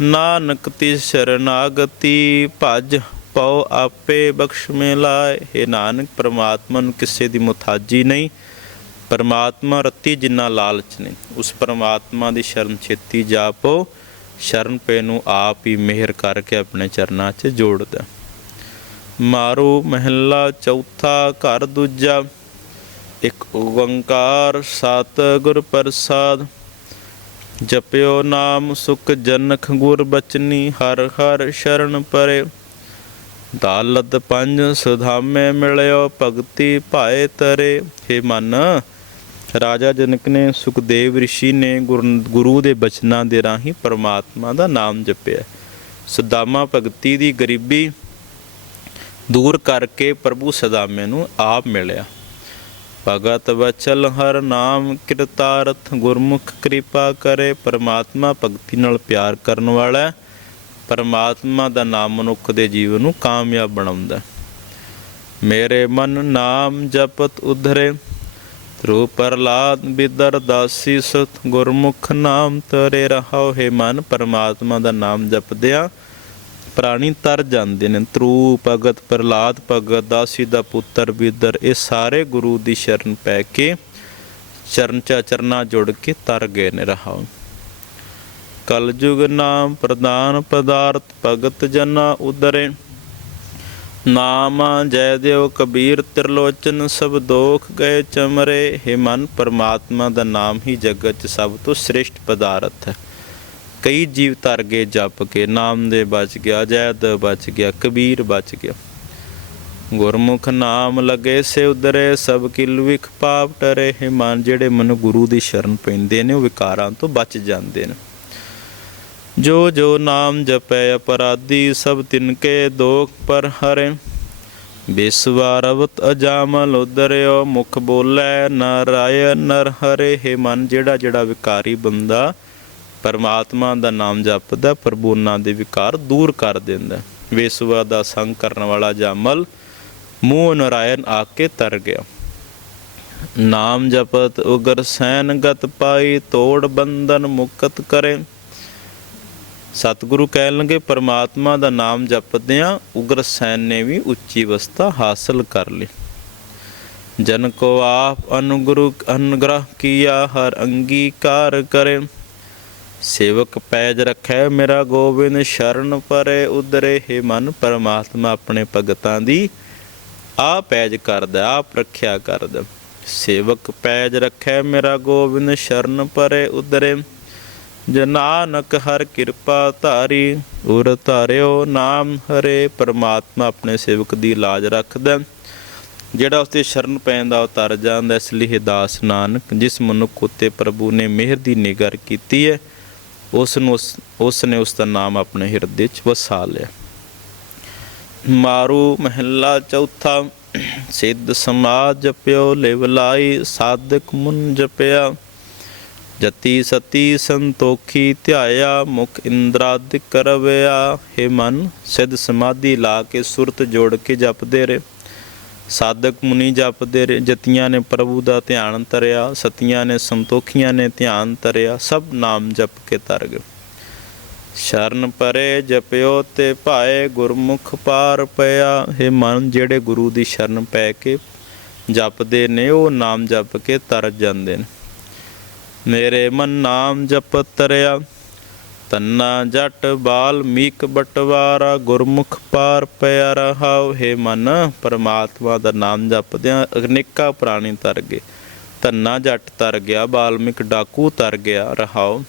A: ਨਾਨਕ ਤਿਸ ਸ਼ਰਨਾਗਤੀ ਭਜ ਪਉ ਆਪੇ ਬਖਸ਼ ਮੇ ਲਾਏ। ਹੈ ਨਾਨਕ, ਪ੍ਰਮਾਤਮਾ ਨੂੰ ਕਿਸੇ ਦੀ ਮੁਤਾਜੀ ਨਹੀਂ। ਪਰਮਾਤਮਾ ਰਤੀ ਜਿੰਨਾ ਲਾਲਚ ਨਹੀਂ, ਉਸ ਪਰਮਾਤਮਾ ਦੀ ਸ਼ਰਨ ਛੇਤੀ ਜਾਪੋ। ਸ਼ਰਨ ਪੇ ਨੂੰ ਆਪ ਹੀ ਮਿਹਰ ਕਰਕੇ ਆਪਣੇ ਚਰਨਾਂ 'ਚ ਜੋੜਦਾ ਮਾਰੂ ਮਹਿਲਾ ਚੌਥਾ, ਘਰ ਦੂਜਾ। ਇੱਕ ਓੰਕਾਰ ਸਤ ਗੁਰ ਪ੍ਰਸਾਦ। ਜਪਿਓ ਨਾਮ ਸੁਖ ਜਨਕ ਗੁਰ ਬਚਨੀ, ਹਰ ਹਰ ਸ਼ਰਨ ਪਰੇ। ਦਾਲਤ ਪੰਜ ਸੁਧਾਮੇ ਮਿਲਿਓ, ਭਗਤੀ ਭਾਏ ਤਰੇ। ਹੇ ਮਨ, ਰਾਜਾ ਜਨਕ ਨੇ ਸੁਖਦੇਵ ઋષਿ ਨੇ ਗੁਰ- ਗੁਰੂ ਦੇ ਬਚਨਾਂ ਦੇ ਰਾਹੀਂ ਪਰਮਾਤਮਾ ਦਾ ਨਾਮ ਜਪਿਆ। ਸੁਦਾਮਾ ਭਗਤੀ ਦੀ ਗਰੀਬੀ ਦੂਰ ਕਰਕੇ ਪ੍ਰਭੂ ਸਦਾਮੇ ਨੂੰ ਆਪ ਮਿਲਿਆ। ਭਗਤ ਵਚਲ ਹਰ ਨਾਮ ਕਿਰਤਾਰਥ ਗੁਰਮੁਖ ਕਿਰਪਾ ਕਰੇ, ਪਰਮਾਤਮਾ ਭਗਤੀ ਨਾਲ ਪਿਆਰ ਕਰਨ ਵਾਲਾ ਪਰਮਾਤਮਾ ਦਾ ਨਾਮ ਮਨੁੱਖ ਦੇ ਜੀਵਨ ਨੂੰ ਕਾਮਯਾਬ ਬਣਾਉਂਦਾ ਮੇਰੇ ਮਨ ਨਾਮ ਜਪਤ ਉਧਰੇ ਤ੍ਰੂ ਪ੍ਰਲਾਦ ਬਿਦਰ ਦਾਸੀ ਸਤ, ਗੁਰਮੁਖ ਨਾਮ ਤਰੇ ਰਹਾਉ, ਹੈ ਮਨ, ਪਰਮਾਤਮਾ ਦਾ ਨਾਮ ਜਪਦਿਆਂ ਪ੍ਰਾਣੀ ਤਰ ਜਾਂਦੇ ਨੇ। ਤ੍ਰੂ ਭਗਤ ਪ੍ਰਲਾਦ ਭਗਤ, ਦਾਸੀ ਦਾ ਪੁੱਤਰ ਬਿਦਰ, ਇਹ ਸਾਰੇ ਗੁਰੂ ਦੀ ਸ਼ਰਨ ਪੈ ਕੇ ਚਰਨ ਚਾ ਚਰਨਾ ਜੁੜ ਕੇ ਤਰ ਗਏ ਨੇ ਰਹਾਉ ਕਲਯੁਗ ਨਾਮ ਪ੍ਰਦਾਨ ਪਦਾਰਥ ਭਗਤ ਜਨਾ ਉਦਰੇ। ਨਾਮ ਜੈ ਦੇਵ ਕਬੀਰ ਤਿਰਲੋਚਨ, ਸਭ ਦੋਖ ਗਏ ਚਮਰੇ। ਹੈ ਮਨ ਪਰਮਾਤਮਾ ਦਾ ਨਾਮ ਹੀ ਜਗਤ ਚ ਸਭ ਤੋਂ ਸ੍ਰੇਸ਼ਟ ਪਦਾਰਥ ਹੈ। ਕਈ ਜੀਵ ਤਰ ਗਏ ਜਪ ਕੇ ਨਾਮ ਦੇ ਬਚ ਗਿਆ, ਜੈਦ ਬਚ ਗਿਆ, ਕਬੀਰ ਬਚ ਗਿਆ। ਗੁਰਮੁਖ ਨਾਮ ਲਗੇ ਸੇ ਉਦਰੇ, ਸਭ ਕਿਲ ਵਿਖ ਪਾਪ ਟਰੇ। ਹੈ ਮਨ, ਜਿਹੜੇ ਮਨ ਗੁਰੂ ਦੀ ਸ਼ਰਨ ਪੈਂਦੇ ਨੇ, ਉਹ ਵਿਕਾਰਾਂ ਤੋਂ ਬਚ ਜਾਂਦੇ ਨੇ। ਜੋ ਜੋ ਨਾਮ ਜਪੈ ਅਪਰਾਧੀ, ਸਭ ਤਿਨਕੇ ਦੋਖ ਪਰ ਹਰੇ। ਬਿਸਵਾਰਵਤ ਅਜਾਮਲ ਉਦਰਿਓ, ਮੁਖ ਬੋਲੇ ਨਾਰਾਇਣ ਨਰ ਹਰੇ। ਹੈ ਮਨ, ਜਿਹੜਾ ਜਿਹੜਾ ਵਿਕਾਰੀ ਬੰਦਾ ਪਰਮਾਤਮਾ ਦਾ ਨਾਮ ਜਪਦਾ, ਪ੍ਰਭੂ ਉਹਨਾਂ ਦੇ ਵਿਕਾਰ ਦੂਰ ਕਰ ਦਿੰਦਾ। ਵੇਸਵਾ ਦਾ ਸੰਗ ਕਰਨ ਵਾਲਾ ਜਾਮਲ ਮੂਹ ਨਾਰਾਇਣ ਆ ਕੇ ਤਰ ਗਿਆ। ਨਾਮ ਜਪਤ ਉਗਰ ਸੈਨ ਗਤ ਪਾਈ, ਤੋੜ ਬੰਧਨ ਮੁਕਤ ਕਰੇ। ਸਤਿਗੁਰੂ ਕਹਿਣ ਲੱਗੇ ਪਰਮਾਤਮਾ ਦਾ ਨਾਮ ਜਪਦਿਆਂ ਉਗਰ ਸੈਨ ਨੇ ਵੀ ਉੱਚੀ ਅਵਸਥਾ ਹਾਸਲ ਕਰ ਲਈ। ਜਨ ਕੋ ਆਪ ਅਨੁਗੁਰੂ ਅਨੁਗ੍ਰਹ ਕੀਆ, ਹਰ ਅੰਗੀਕਾਰ ਕਰੇ। ਸੇਵਕ ਪੈਜ ਰੱਖੈ ਮੇਰਾ ਗੋਬਿੰਦ, ਸ਼ਰਨ ਪਰੇ ਉਦਰੇ ਹੈ ਮਨ, ਪਰਮਾਤਮਾ ਆਪਣੇ ਭਗਤਾਂ ਦੀ ਆ ਪੈਜ ਕਰਦਾ ਆਪ ਰੱਖਿਆ ਕਰਦਾ। ਸੇਵਕ ਪੈਜ ਰੱਖੈ ਮੇਰਾ ਗੋਬਿੰਦ, ਸ਼ਰਨ ਪਰੇ ਉਦਰੇ ਜਨਾਨਕ ਹਰ ਕਿਰਪਾ ਧਾਰੀ, ਉਰ ਧਾਰਿਓ ਨਾਮ ਹਰੇ, ਪਰਮਾਤਮਾ ਆਪਣੇ ਸੇਵਕ ਦੀ ਲਾਜ ਰੱਖਦਾ। ਜਿਹੜਾ ਉਸ ਤੇ ਸ਼ਰਨ ਪੈਂਦਾ ਉਹ ਤਰ ਜਾਂਦਾ, ਇਸ ਲਈ ਦਾਸ ਨਾਨਕ, ਜਿਸ ਮਨੁੱਖ ਉਤੇ ਪ੍ਰਭੂ ਨੇ ਮਿਹਰ ਦੀ ਨਿਗਰ ਕੀਤੀ ਹੈ, ਉਸ ਨੂੰ ਉਸ- ਉਸ ਨੇ ਉਸ ਦਾ ਨਾਮ ਆਪਣੇ ਹਿਰਦੇ 'ਚ ਵਸਾ ਲਿਆ। ਮਾਰੂ ਮਹਿਲਾ ਚੌਥਾ, ਸਿੱਧ ਸਮਾਜ ਜਪਿਓ ਲਿਵਲਾਈ ਸਾਧਕ ਮੁਨ ਜਪਿਆ ਜਤੀ ਸਤੀ ਸੰਤੋਖੀ ਧਿਆਇਆ, ਮੁਖ ਇੰਦਰਾਦਿਕ ਕਰਵਿਆ। ਹੈ ਮਨ, ਸਿੱਧ ਸਮਾਧੀ ਲਾ ਕੇ ਸੁਰਤ ਜੋੜ ਕੇ ਜਪਦੇ ਰਹੇ। ਸਾਧਕ ਮੁਨੀ ਜਪਦੇ ਰਹੇ, ਜਤੀਆਂ ਨੇ ਪ੍ਰਭੂ ਦਾ ਧਿਆਨ ਤਰਿਆ ਸਤੀਆਂ ਨੇ ਸੰਤੋਖੀਆਂ ਨੇ ਧਿਆਨ ਤਰਿਆ ਸਭ ਨਾਮ ਜਪ ਕੇ ਤਰ ਗਏ। ਸ਼ਰਨ ਪਰੇ ਜਪਿਓ ਤੇ ਭਾਏ ਗੁਰਮੁਖ ਪਾਰ ਪਿਆ। ਹੈ ਮਨ, ਜਿਹੜੇ ਗੁਰੂ ਦੀ ਸ਼ਰਨ ਪੈ ਕੇ ਜਪਦੇ ਨੇ, ਉਹ ਨਾਮ ਜਪ ਕੇ ਤਰ ਜਾਂਦੇ ਨੇ। ਮੇਰੇ ਮਨ ਨਾਮ ਜਪ ਤਰਿਆ, ਤੰਨਾ ਜਟ ਬਾਲ ਬਟਵਾਰਾ, ਗੁਰਮੁਖ ਪਾਰ ਪਿਆ ਰਹਾਉ ਹੈ ਮਨ। ਪਰਮਾਤਮਾ ਦਾ ਨਾਮ ਜਪਦਿਆਂ ਅਨੇਕਾਂ ਪ੍ਰਾਣੀ ਤਰ ਗਏ। ਤੰਨਾ ਜੱਟ ਤਰ ਗਿਆ, ਬਾਲਮਿਕ ਡਾਕੂ ਤਰ ਗਿਆ, ਰਹਾਉ।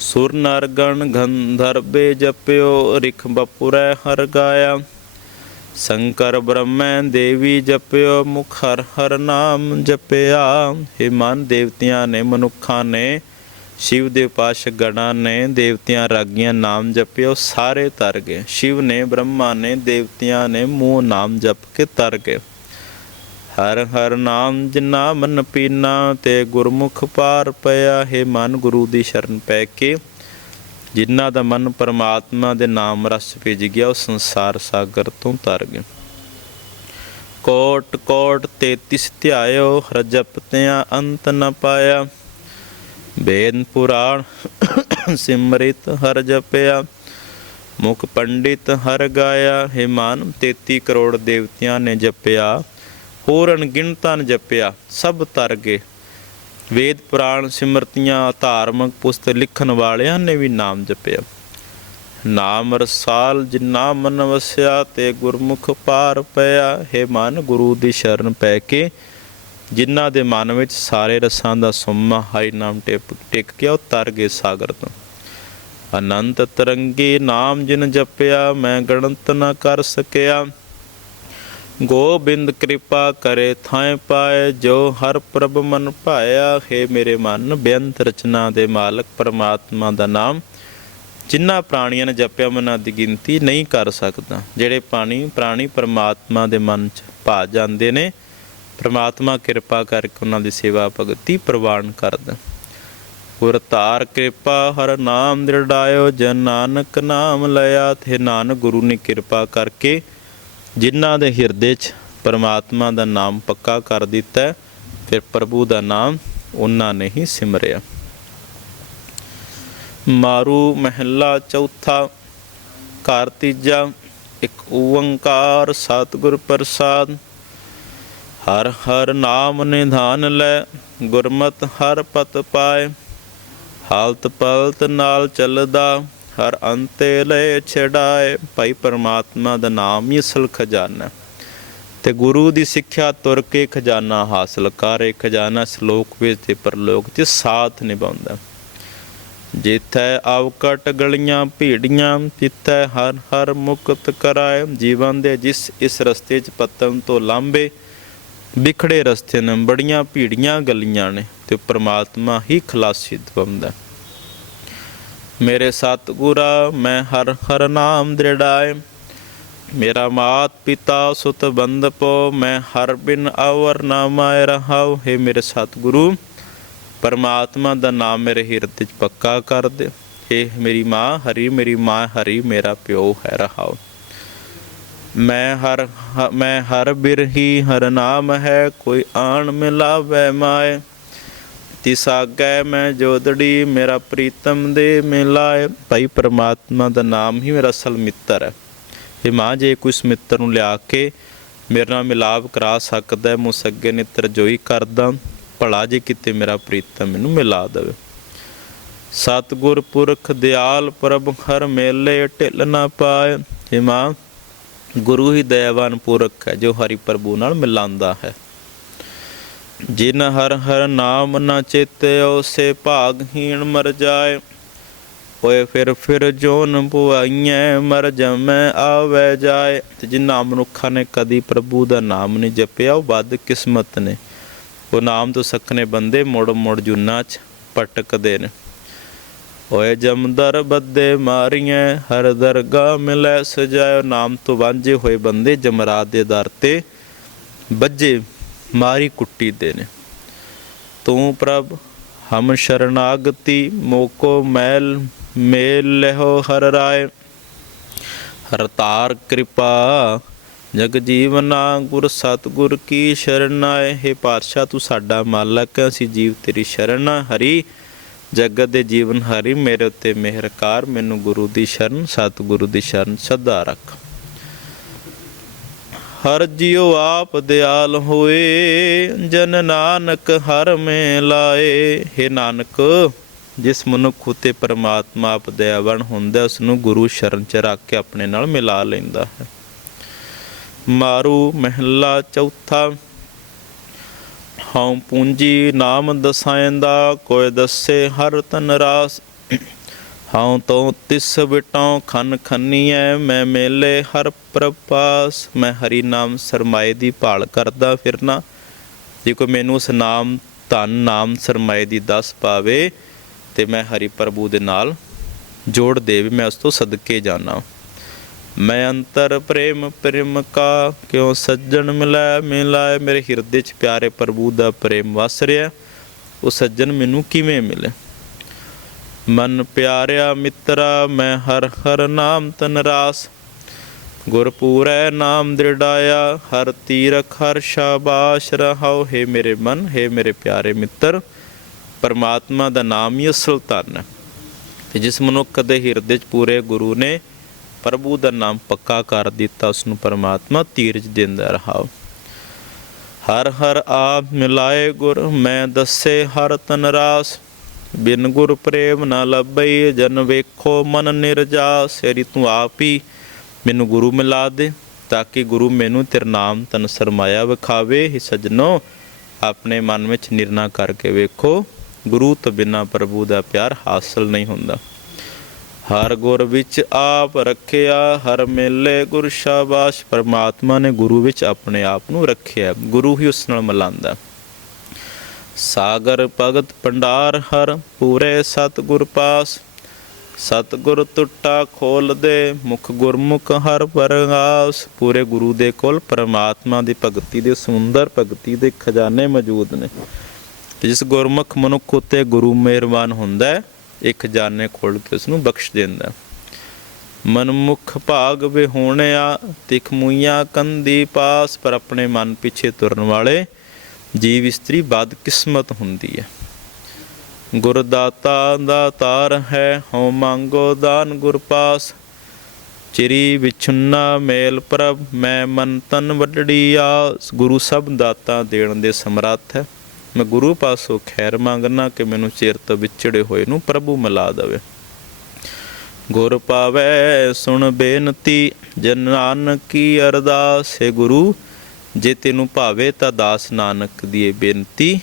A: ਸੁਰ ਨਰਗਣ ਗੰਧਰਬੇ ਜਪਿਓ, ਰਿਖ ਬਪੁਰੈ ਹਰ ਗਾਇਆ। ਸ਼ੰਕਰ ਬ੍ਰਹਮੈ ਦੇਵੀ ਜਪਿਓ, ਮੁਖ ਹਰ ਹਰ ਨਾਮ ਜਪਿਆ। हे ਮਨ ਦੇਵਤਿਆਂ ਨੇ, ਮਨੁੱਖਾਂ ਨੇ, ਸ਼ਿਵ ਦੇ ਪਾਸ਼ ਗਣਾਂ ਨੇ, ਦੇਵਤਿਆਂ ਰਾਗੀਆਂ ਨਾਮ ਜਪਿਓ, ਸਾਰੇ ਤਰ ਗਏ। ਸ਼ਿਵ ਨੇ, ਬ੍ਰਹਮਾ ਨੇ, ਦੇਵਤਿਆਂ ਨੇ, ਮੂੰਹ ਨਾਮ ਜਪ ਕੇ ਤਰ ਗਏ। ਹਰ ਹਰ ਨਾਮ ਜਿਨਾ ਮਨ ਪੀਨਾ, ਤੇ ਗੁਰਮੁਖ ਪਾਰ ਪਿਆ। ਹੈ ਮਨ ਗੁਰੂ ਦੀ ਸ਼ਰਨ ਪੈ ਕੇ ਜਿਨ੍ਹਾਂ ਦਾ ਮਨ ਪਰਮਾਤਮਾ ਦੇ ਨਾਮ ਰਸ ਭਿੱਜ ਗਿਆ, ਉਹ ਸੰਸਾਰ ਸਾਗਰ ਤੋਂ ਤਰ ਗਏ। ਕੋਟ ਕੋਟ 33 ਧਿਆਇਓ ਹਰ ਜਪਤਿਆਂ ਅੰਤ ਨ ਪਾਇਆ। ਬੇਨ ਪੁਰਾਣ ਸਿਮਰਿਤ ਹਰ ਜਪਿਆ। ਮੁਖ ਪੰਡਿਤ ਹਰ ਗਾਇਆ। ਹੈ ਮਾਨ 33 ਕਰੋੜ ਦੇਵਤਿਆਂ ਨੇ ਜਪਿਆ। ਹੋਰ ਅਣਗਿਣਤਾਂ ਨੇ ਜਪਿਆ। ਸਭ ਤਰ ਗਏ। ਵੇਦ ਪੁਰਾਣ ਸਿਮਰਤੀਆਂ ਧਾਰਮਿਕ ਪੁਸਤਕ ਲਿਖਣ ਵਾਲਿਆਂ ਨੇ ਵੀ ਨਾਮ ਜਪਿਆ। ਨਾਮ ਰਸਾਲ ਜਿਨਾ ਮਨ ਵਸਿਆ ਤੇ ਗੁਰਮੁਖ ਪਾਰ ਪਿਆ, ਹੈ ਮਨ ਗੁਰੂ ਦੀ ਸ਼ਰਨ ਪੈ ਕੇ, ਜਿਨ੍ਹਾਂ ਦੇ ਮਨ ਵਿੱਚ ਸਾਰੇ ਰਸਾਂ ਦਾ ਸੁਮਾ ਹਾਈ ਨਾਮ ਟਿਪ, ਟਿਕ ਗਿਆ, ਉਹ ਤਰ ਗਏ ਸਾਗਰ ਤੋਂ। ਅਨੰਤ ਤਰੰਗੀ ਨਾਮ ਜਿਨ ਜਪਿਆ, ਮੈਂ ਗਣਤ ਨਾ ਕਰ ਸਕਿਆ ਗੋਬਿੰਦ ਕਿਰਪਾ ਕਰੇ ਥਾਂ ਪਾਏ, ਜੋ ਹਰ ਪ੍ਰਭ ਮਨ ਭਾਇਆ, ਹੈ ਮੇਰੇ ਮਨ, ਬੇਅੰਤ ਰਚਨਾ ਦੇ ਮਾਲਕ ਪਰਮਾਤਮਾ ਦਾ ਨਾਮ। ਜਿਨ੍ਹਾਂ ਪ੍ਰਾਣੀਆਂ ਨੇ ਜਪਿਆ ਮਨਾਂ ਦੀ ਗਿਣਤੀ ਨਹੀਂ ਕਰ ਸਕਦਾ। ਜਿਹੜੇ ਪਾਣੀ, ਪ੍ਰਾਣੀ ਪਰਮਾਤਮਾ ਦੇ ਮਨ ਚ ਭਾ ਜਾਂਦੇ ਨੇ, ਪਰਮਾਤਮਾ ਕਿਰਪਾ ਕਰਕੇ ਉਹਨਾਂ ਦੀ ਸੇਵਾ ਭਗਤੀ ਪ੍ਰਵਾਨ ਕਰਦਾ। ਗੁਰ ਧਾਰ ਕਿਰਪਾ, ਹਰ ਨਾਮ ਦਿੜਾਇਓ ਜਨ ਨਾਨਕ ਨਾਮ ਲਿਆ ਤੇ ਨਾਨਕ ਗੁਰੂ ਨੇ ਕਿਰਪਾ ਕਰਕੇ ਜਿਨ੍ਹਾਂ ਦੇ ਹਿਰਦੇ 'ਚ ਪਰਮਾਤਮਾ ਦਾ ਨਾਮ ਪੱਕਾ ਕਰ ਦਿੱਤਾ ਫਿਰ ਪ੍ਰਭੂ ਦਾ ਨਾਮ ਉਹਨਾਂ ਨੇ ਹੀ ਸਿਮਰਿਆ। ਮਾਰੂ ਮਹਿਲਾ ਚੌਥਾ, ਘਰ ਤੀਜਾ, ਇੱਕ ਓੰਕਾਰ ਸਤਿਗੁਰ ਪ੍ਰਸਾਦ। ਹਰ ਹਰ ਨਾਮ ਨਿਧਾਨ ਲੈ, ਗੁਰਮਤ ਹਰ ਪਤ ਪਾਏ। ਹਾਲਤ ਪਲਤ ਨਾਲ ਚੱਲਦਾ ਹਰ ਅੰਤੇ ਲੈ ਛਡਾਏ, ਭਾਈ ਪਰਮਾਤਮਾ ਦਾ ਨਾਮ ਹੀ ਅਸਲ ਖਜ਼ਾਨਾ। ਤੇ ਗੁਰੂ ਦੀ ਸਿੱਖਿਆ ਤੁਰ ਕੇ ਖਜ਼ਾਨਾ ਹਾਸਲ ਕਰੇ, ਖਜ਼ਾਨਾ ਸ਼ਲੋਕ ਵਿੱਚ ਤੇ ਪਰਲੋਕ 'ਚ ਸਾਥ ਨਿਭਾਉਂਦਾ। ਜਿੱਥੈ ਆਵਕਟ ਗਲੀਆਂ ਭੀੜੀਆਂ, ਤਿੱਥੈ ਹਰ ਹਰ ਮੁਕਤ ਕਰਾਏ। ਜੀਵਨ ਦੇ ਜਿਸ ਇਸ ਰਸਤੇ 'ਚ ਪਤਨ ਤੋਂ ਲਾਂਬੇ ਵਿਖੜੇ ਰਸਤੇ ਨੇ ਬੜੀਆਂ ਭੀੜੀਆਂ ਗਲੀਆਂ ਨੇ, ਤੇ ਪ੍ਰਮਾਤਮਾ ਹੀ ਖਲਾਸੀ ਦਵੰਦਾ। ਮੇਰੇ ਸਤਿਗੁਰਾ, ਮੈਂ ਹਰ ਹਰ ਨਾਮ ਦ੍ਰਿੜਾਏ। ਮੇਰਾ ਮਾਤ ਪਿਤਾ ਸੁਤ ਬੰਦਪੋ ਮੈਂ ਹਰ ਬਿਨ ਅਵਰ ਨਾ ਮਾਇ ਰਹਾਉ। ਹੈ ਮੇਰੇ ਸਤਿਗੁਰੂ, ਪਰਮਾਤਮਾ ਦਾ ਨਾਮ ਮੇਰੇ ਹਿਰਦੇ 'ਚ ਪੱਕਾ ਕਰ ਦੇ ਇਹ ਮੇਰੀ ਮਾਂ, ਹਰੀ ਮੇਰੀ ਮਾਂ, ਹਰੀ ਮੇਰਾ ਪਿਓ ਹੈ, ਰਹਾਉ। ਮੈਂ ਹਰ ਮੈਂ ਹਰ ਬਿਰਹੀ, ਹਰ ਨਾਮ ਹੈ, ਕੋਈ ਆਣ ਮਿਲਾਵੇ ਮਾਏ। ਤਿਸ ਆਗੈ ਮੈਂ ਜੋਦੜੀ ਮੇਰਾ ਪ੍ਰੀਤਮ ਦੇ ਮਿਲਾਏ ਭਾਈ ਪਰਮਾਤਮਾ ਦਾ ਨਾਮ ਹੀ ਮੇਰਾ ਅਸਲ ਮਿੱਤਰ ਹੈ। ਇਹ ਮਾਂ, ਜੇ ਕੋਈ ਇਸ ਮਿੱਤਰ ਨੂੰ ਲਿਆ ਕੇ ਮੇਰੇ ਨਾਲ ਮਿਲਾਪ ਕਰਾ ਸਕਦਾ ਹੈ ਮੁਸ ਅੱਗੇ ਨਿਤਰ ਜੋਈ ਕਰਦਾ, ਭਲਾ ਜੇ ਕਿਤੇ ਮੇਰਾ ਪ੍ਰੀਤਮ ਮੈਨੂੰ ਮਿਲਾ ਦੇਵੇ। ਸਤਿਗੁਰ ਪੁਰਖ ਦਿਆਲ ਪ੍ਰਭ, ਹਰ ਮੇਲੇ ਢਿੱਲ ਨਾ ਪਾਏ। ਇਹ ਮਾਂ, ਗੁਰੂ ਹੀ ਦਇਆਵਾਨ ਪੁਰਖ ਹੈ, ਜੋ ਹਰੀ ਪ੍ਰਭੂ ਨਾਲ ਮਿਲਾਂਦਾ ਹੈ। ਜਿਨ ਹਰ ਹਰ ਨਾਮ ਨਾ ਚੇਤਿਓ ਸੇ ਭਾਗਹੀਣ ਮਰ ਜਾਏ। ਓਏ ਫਿਰ ਫਿਰ ਜੋਨ ਪੁਆਈਐ ਮਰ ਜਮੈ ਆਵੇ ਜਾਏ। ਤੇ ਜਿਨ੍ਹਾਂ ਮਨੁੱਖਾਂ ਨੇ ਕਦੀ ਪ੍ਰਭੂ ਦਾ ਨਾਮ ਨਹੀਂ ਜਪਿਆ, ਉਹ ਵੱਧ ਕਿਸਮਤ ਨੇ। ਉਹ ਨਾਮ ਤੋਂ ਸਖਨੇ ਬੰਦੇ ਮੁੜ ਮੁੜ ਜੁਨਾ ਚ ਪਟਕਦੇ ਨੇ। ਓਏ ਜਮਦਰ ਬੱਦੇ ਮਾਰੀਐ, ਹਰ ਦਰਗਾ ਮਿਲੈ ਸਜਾਇਓ। ਨਾਮ ਤੋਂ ਵਾਂਝੇ ਹੋਏ ਬੰਦੇ ਜਮਰਾਤ ਦੇ ਦਰ ਤੇ ਬੱਜੇ ਮਾਰੀ ਕੁੱਟੀ ਦੇ ਨੇ। ਤੂੰ ਪ੍ਰਭ, ਹਮ ਸ਼ਰਨਾਗਤੀ ਮੋਕੋ ਮੈਲ, ਮੇਲ ਲਹੋ ਹਰ ਰਾਏ। ਹਰ ਕਿਰਪਾ, ਜਗ ਜੀਵਨਾ ਗੁਰ ਸਤਗੁਰ ਕੀ ਸ਼ਰਨ ਆਏ। ਹੈ ਪਾਤਸ਼ਾਹ, ਤੂੰ ਸਾਡਾ ਮਾਲਕ ਅਸੀਂ ਜੀਵ ਤੇਰੀ ਸ਼ਰਨ ਹਰੀ, ਜਗਤ ਦੇ ਜੀਵਨ ਹਰੀ, ਮੇਰੇ ਉੱਤੇ ਮਿਹਰ ਕਰ ਮੈਨੂੰ ਗੁਰੂ ਦੀ ਸ਼ਰਨ, ਸਤਿਗੁਰੂ ਦੀ ਸ਼ਰਨ, ਸਦਾ ਰੱਖ। ਹਰ ਜਿਉ ਆਪ ਦਿਆਲ ਹੋਏ, ਜਨ ਨਾਨਕ ਹਰ ਮੇ ਲਾਏ। हे ਨਾਨਕ, ਜਿਸ ਮਨੁੱਖ ਉਤੇ ਪਰਮਾਤਮਾ ਆਪ ਦਇਆਵਾਨ ਹੁੰਦਾ, ਉਸ ਨੂੰ ਗੁਰੂ ਸ਼ਰਨ ਚ ਰੱਖ ਕੇ ਆਪਣੇ ਨਾਲ ਮਿਲਾ ਲੈਂਦਾ ਹੈ। ਮਾਰੂ ਮਹਿਲਾ ਚੌਥਾ, ਹਉ ਪੂੰਜੀ ਨਾਮ ਦਸਾਇੰਦਾ ਕੋਈ ਦੱਸੇ ਹਰ ਤਨ ਰਾਸ ਹਉ ਤੋ ਤਿਸ ਵਿਟਾਉ ਖਨ ਖੰਨੀਐ, ਮੈਂ ਮੇਲੇ ਹਰ ਪ੍ਰਪਾਸ ਮੈਂ ਹਰੀ ਨਾਮ ਸਰਮਾਏ ਦੀ ਭਾਲ ਕਰਦਾ ਫਿਰਨਾ। ਜੇ ਕੋਈ ਮੈਨੂੰ ਉਸ ਨਾਮ, ਧਨ ਨਾਮ ਸਰਮਾਏ ਦੀ ਦੱਸ ਪਾਵੇ ਤੇ ਮੈਂ ਹਰੀ ਪ੍ਰਭੂ ਦੇ ਨਾਲ ਜੋੜ ਦੇ ਮੈਂ ਉਸ ਤੋਂ ਸਦਕੇ ਜਾਣਾ ਮੈਂ ਅੰਤਰ ਪ੍ਰੇਮ ਪ੍ਰੇਮ ਕਾ, ਕਿਉ ਸੱਜਣ ਮਿਲੈ, ਮਿਲਾਏ ਮੇਰੇ ਹਿਰਦੇ 'ਚ ਪਿਆਰੇ ਪ੍ਰਭੂ ਦਾ ਪ੍ਰੇਮ ਵਸ ਰਿਹਾ। ਉਹ ਸੱਜਣ ਮੈਨੂੰ ਕਿਵੇਂ ਮਿਲੇ? ਮਨ ਪਿਆਰਿਆ ਮਿੱਤਰਾ, ਮੈਂ ਹਰ ਹਰ ਨਾਮ ਤਨ ਰਾਸ। ਗੁਰਪੂਰੈ ਨਾਮ ਦ੍ਰਿੜਾਇਆ ਹਰ ਤੀਰਖ ਹਰ ਸ਼ਾਬਾਸ਼ ਰਹਾਉ। ਹੈ ਮੇਰੇ ਮਨ, ਹੈ ਮੇਰੇ ਪਿਆਰੇ ਮਿੱਤਰ, ਪਰਮਾਤਮਾ ਦਾ ਨਾਮ ਹੀ ਅਸਲ ਧਨ ਹੈ। ਤੇ ਜਿਸ ਮਨੁੱਖ ਦੇ ਹਿਰਦੇ 'ਚ ਪੂਰੇ ਗੁਰੂ ਨੇ, ਪ੍ਰਭੂ ਦਾ ਨਾਮ ਪੱਕਾ ਕਰ ਦਿੱਤਾ, ਉਸ ਨੂੰ ਪਰਮਾਤਮਾ ਧੀਰਜ ਦਿੰਦਾ ਰਹਾ ਹਰ ਹਰ ਆਪ ਮਿਲਾਏ ਗੁਰ, ਮੈਂ ਦੱਸੇ ਹਰ ਤਨ ਰਾਸ। ਬਿਨ ਗੁਰ ਪ੍ਰੇਮ ਨਾ ਲੱਭਈ, ਜਨ ਵੇਖੋ ਮਨ ਨਿਰਜਾ, ਸੇਰੀ ਤੂੰ ਆਪ ਮੈਨੂੰ ਗੁਰੂ ਮਿਲਾ ਦੇ ਤਾਂ ਕਿ ਗੁਰੂ ਮੈਨੂੰ ਤੇਰੇ ਨਾਮ ਤਨ ਸਰਮਾਇਆ ਵਿਖਾਵੇ, ਹੀ ਸਜਣੋ, ਆਪਣੇ ਮਨ ਵਿੱਚ ਨਿਰਣਾ ਕਰਕੇ ਵੇਖੋ, ਗੁਰੂ ਤੋਂ ਬਿਨਾ ਪ੍ਰਭੂ ਦਾ ਪਿਆਰ ਹਾਸਲ ਨਹੀਂ ਹੁੰਦਾ। ਹਰ ਗੁਰ ਵਿੱਚ ਆਪ ਰੱਖਿਆ, ਹਰ ਮੇਲੇ ਗੁਰ ਸ਼ਾਬਾਸ਼, ਪਰਮਾਤਮਾ ਨੇ ਗੁਰੂ ਵਿੱਚ ਆਪਣੇ ਆਪ ਨੂੰ ਰੱਖਿਆ, ਗੁਰੂ ਹੀ ਉਸ ਨਾਲ ਮਿਲਾਉਂਦਾ ਸਾਗਰ ਭਗਤ ਭੰਡਾਰ ਹਰ ਪੂਰੇ ਸਤਿਗੁਰ ਪਾਸ। ਸਤਿਗੁਰ ਟੁੱਟਾ ਖੋਲ ਦੇ ਮੁਖ ਗੁਰਮੁਖ ਹਰ ਪਰਗਾਸ। ਪੂਰੇ ਗੁਰੂ ਦੇ ਕੋਲ ਪਰਮਾਤਮਾ ਦੀ ਭਗਤੀ ਦੇ, ਸੁੰਦਰ ਭਗਤੀ ਦੇ ਖਜ਼ਾਨੇ ਮੌਜੂਦ ਨੇ। ਜਿਸ ਗੁਰਮੁਖ ਮਨੁੱਖ ਉਤੇ ਗੁਰੂ ਮਿਹਰਬਾਨ ਹੁੰਦਾ ਹੈ, ਇਹ ਖਜ਼ਾਨੇ ਖੋਲ ਕੇ ਉਸ ਨੂੰ ਬਖਸ਼ ਦਿੰਦਾ ਹੈ। ਮਨਮੁਖ ਭਾਗ ਵਿਹੋਣਿਆ, ਤਿਖ ਮੁਈਆਂ ਕੰਦੀ ਪਾਸ। ਪਰ ਆਪਣੇ ਮਨ ਪਿੱਛੇ ਤੁਰਨ ਵਾਲੇ ਜੀਵ ਇਸਤਰੀ ਬਦ ਕਿਸਮਤ ਹੁੰਦੀ ਹੈ। ਗੁਰਦਾਤਾ ਦਾ ਤਾਰ ਹੈ, ਹਉ ਮੰਗੋ ਦਾਨ ਗੁਰ ਪਾਸ। ਚਿਰੀ ਵਿਛੁੰਨਾ ਮੇਲ ਪ੍ਰਭ, ਮੈਂ ਮਨ ਤਨ ਵੱਡੜੀ ਆਸ। ਗੁਰੂ ਸਭ ਦਾਤਾ ਦੇਣ ਦੇ ਸਮਰੱਥ ਹੈ। ਮੈਂ ਗੁਰੂ ਪਾਸੋਂ ਖੈਰ ਮੰਗਣਾ ਕਿ ਮੈਨੂੰ ਚਿਰ ਤੋਂ ਵਿਛੜੇ ਹੋਏ ਨੂੰ ਪ੍ਰਭੂ ਮਿਲਾ ਦੇਵੇ। ਗੁਰ ਪਾਵੈ ਸੁਣ ਬੇਨਤੀ, ਜਨ ਨਾਨਕ ਕੀ ਅਰਦਾਸ ਹੈ ਗੁਰੂ। ਜੇ ਤੈਨੂੰ ਭਾਵੇ ਤਾਂ ਦਾਸ ਨਾਨਕ ਦੀ ਇਹ ਬੇਨਤੀ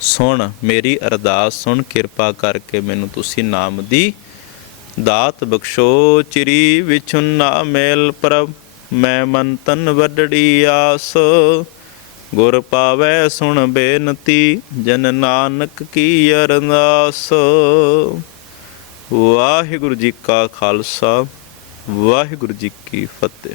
A: ਸੁਣ, ਮੇਰੀ ਅਰਦਾਸ ਸੁਣ, ਕਿਰਪਾ ਕਰਕੇ ਮੈਨੂੰ ਤੁਸੀਂ ਨਾਮ ਦੀ ਦਾਤ ਬਖਸ਼ੋ। ਚਿਰੀ ਵਿਛੁੰਨਾ ਮੇਲ ਪ੍ਰਭ, ਮੈਂ ਮਨ ਤਨ ਵੱਡੜੀ ਆਸ। ਗੁਰ ਪਾਵੈ ਸੁਣ ਬੇਨਤੀ, ਜਨ ਨਾਨਕ ਕੀ ਅਰਦਾਸ। ਵਾਹਿਗੁਰੂ ਜੀ ਕਾ ਖਾਲਸਾ, ਵਾਹਿਗੁਰੂ ਜੀ ਕੀ ਫਤਿਹ।